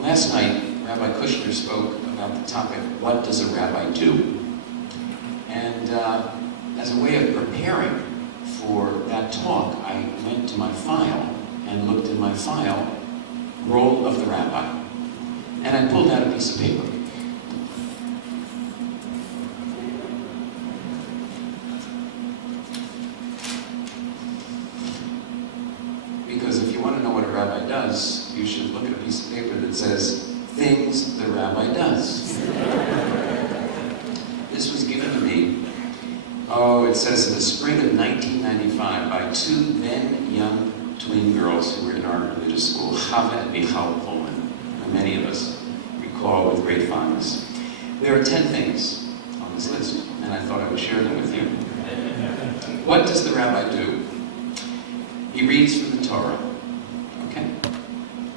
Last night, Rabbi Kushner spoke about the topic, what does a rabbi do? And as a way of preparing for that talk, I went to my file and looked in my file, role of the rabbi. And I pulled out a piece of paper. Because if you want to know what a rabbi does, you should look at a piece of paper that says, things the rabbi does. This was given to me, it says in the spring of 1995 by two then young twin girls who were in our religious school, Chava and Michal Pullman, who many of us recall with great fondness. There are 10 things on this list, and I thought I would share them with you. What does the rabbi do? He reads from the Torah, okay?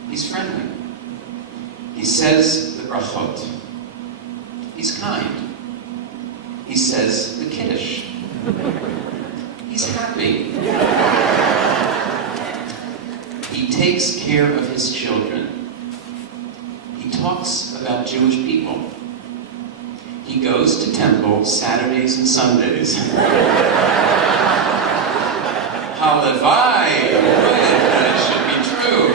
He's friendly. He says the brachot. He's kind. He says the kiddush. He's happy. He takes care of his children. He talks about Jewish people. He goes to temple Saturdays and Sundays. Halavai! That should be true.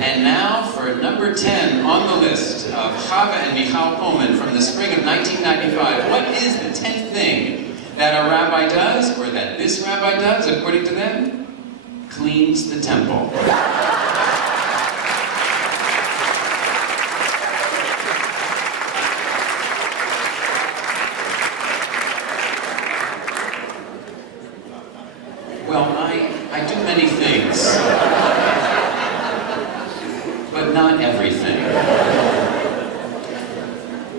And now for number 10 on the list of Chava and Michal Pullman from the spring of 1995. What is the 10th thing that a rabbi does, or that this rabbi does, according to them? Cleans the temple. Well, I do many things, but not everything.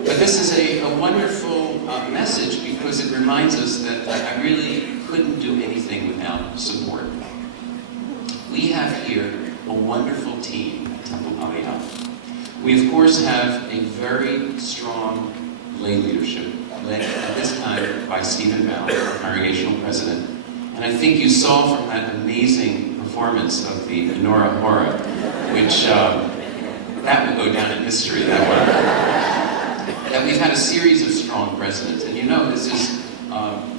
But this is a wonderful message because it reminds us that I really couldn't do anything without support. We have here a wonderful team at Temple Aliyah. We, of course, have a very strong lay leadership, led at this time by Stephen Bell, our congregational president. And I think you saw from that amazing performance of the Menorah Hora, which that will go down in history, that one, that we've had a series of strong presidents. And this is,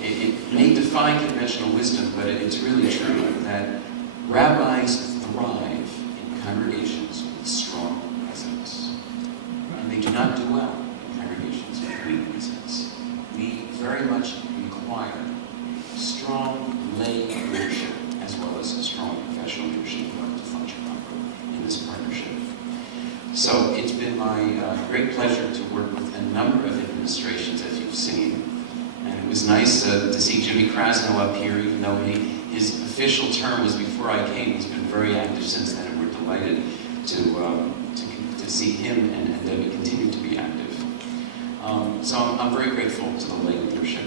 it may defy conventional wisdom, but it's really true that rabbis thrive in congregations with strong presidents. And they do not do well in congregations with weak presidents. We very much require strong lay leadership as well as strong professional leadership in order to function properly in this partnership. So it's been my great pleasure to work with a number of administrations, as you've seen. And it was nice to see Jimmy Krasno up here, even though his official term was before I came. He's been very active since then, and we're delighted to see him and Debbie continue to be active. So I'm very grateful to the lay leadership.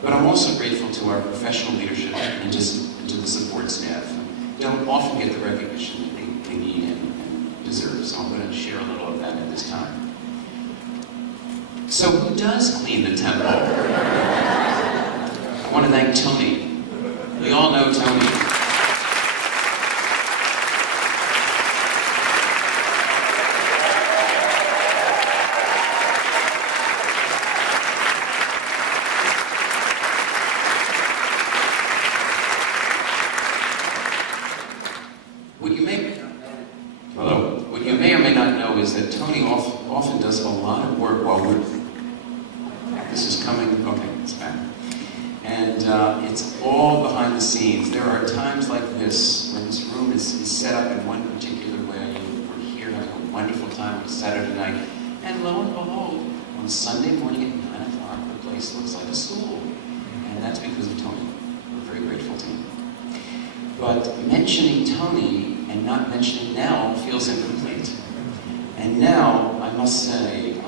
But I'm also grateful to our professional leadership and just to the support staff. They don't often get the recognition that they need and deserve, so I'm going to share a little of that at this time. So who does clean the temple? I want to thank Tony. We all know Tony. What you may or may not know is that Tony often does a lot of work while we're... This is coming... Okay, it's back. And it's all behind the scenes. There are times like this when this room is set up in one particular way. We're here having a wonderful time on a Saturday night. And lo and behold, on Sunday morning at 9 o'clock, the place looks like a school. And that's because of Tony. We're very grateful to him. But mentioning Tony and not mentioning Nell feels incomplete. And Nell, I must say,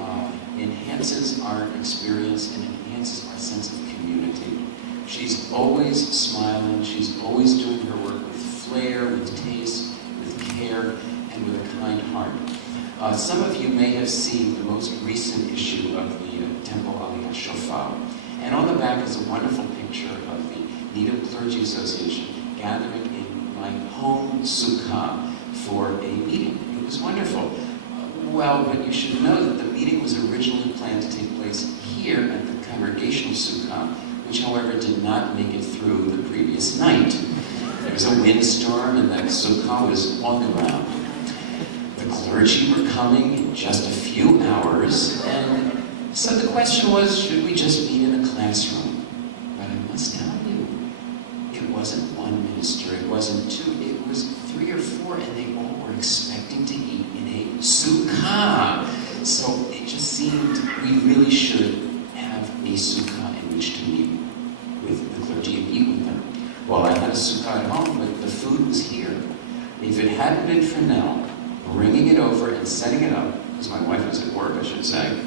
enhances our experience and enhances our sense of community. She's always smiling, she's always doing her work with flair, with taste, with care, and with a kind heart. Some of you may have seen the most recent issue of the Temple Aliyah Shofar. And on the back is a wonderful picture of the Native Clergy Association gathering in my home sukkah for a meeting. It was wonderful. Well, but you should know that the meeting was originally planned to take place here at the Congregational Sukkah, which, however, did not make it through the previous night. There was a windstorm, and the Sukkah was on the ground. The clergy were coming in just a few hours, and so the question was, should we just meet in a classroom? But I must tell you, it wasn't one minister, it wasn't two, it was 3 or 4, and they all were expecting to eat in a sukkah. So it just seemed we really should have a sukkah in which to meet with the clergy and eat with them. Well, I had a sukkah at home, but the food was here. If it hadn't been for Nell bringing it over and setting it up, because my wife was at work, I should say,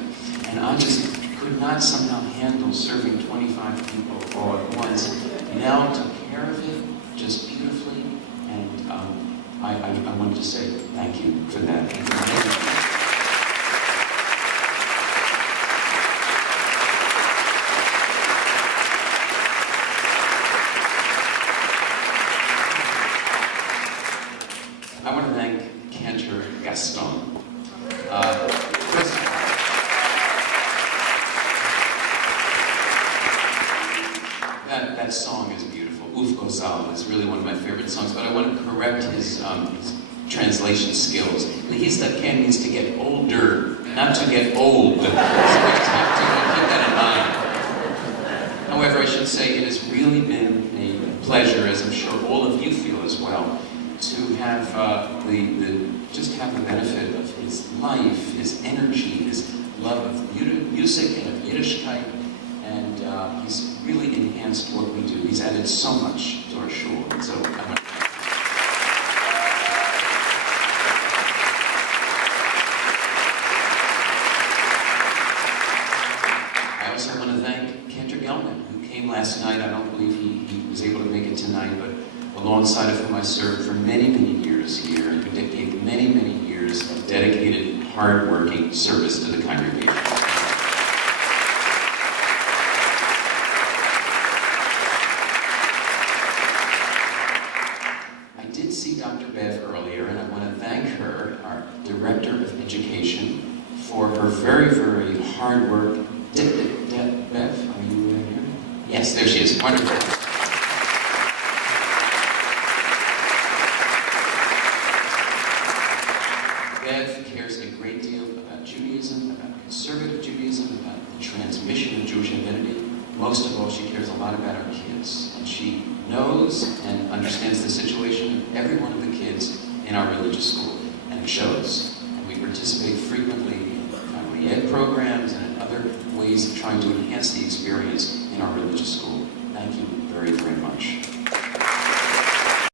and I just could not somehow handle serving 25 people all at once. Nell took care of it just beautifully, and I wanted to say thank you for that. I want to thank Cantor Gaston. That song is beautiful. Uf Gozal is really one of my favorite songs, but I want to correct his translation skills. Lehistaken means to get older, not to get old. So we just have to keep that in mind. However, I should say it has really been a pleasure, as I'm sure all of you feel as well, to have just have the benefit of his life, his energy, his love of music and of Yiddishkeit, and he's really enhanced what we do. He's added so much to our shul, and so I want to thank him. I also want to thank Cantor Gelman, who came last night. I don't believe he was able to make it tonight, but alongside of whom I served for many, many years here, and who gave many, many years of dedicated, hard-working service to the congregation. I did see Dr. Bev earlier, and I want to thank her, our Director of Education, for her very, very hard work. Bev, are you here? Yes, there she is. Wonderful. Bev cares a great deal about Judaism, about conservative Judaism, about the transmission of Jewish identity. Most of all, she cares a lot about our kids. And she knows and understands the situation of every one of the kids in our religious school. And it shows. And we participate frequently in Cabaret ed programs and in other ways of trying to enhance the experience in our religious school. Thank you very, very much.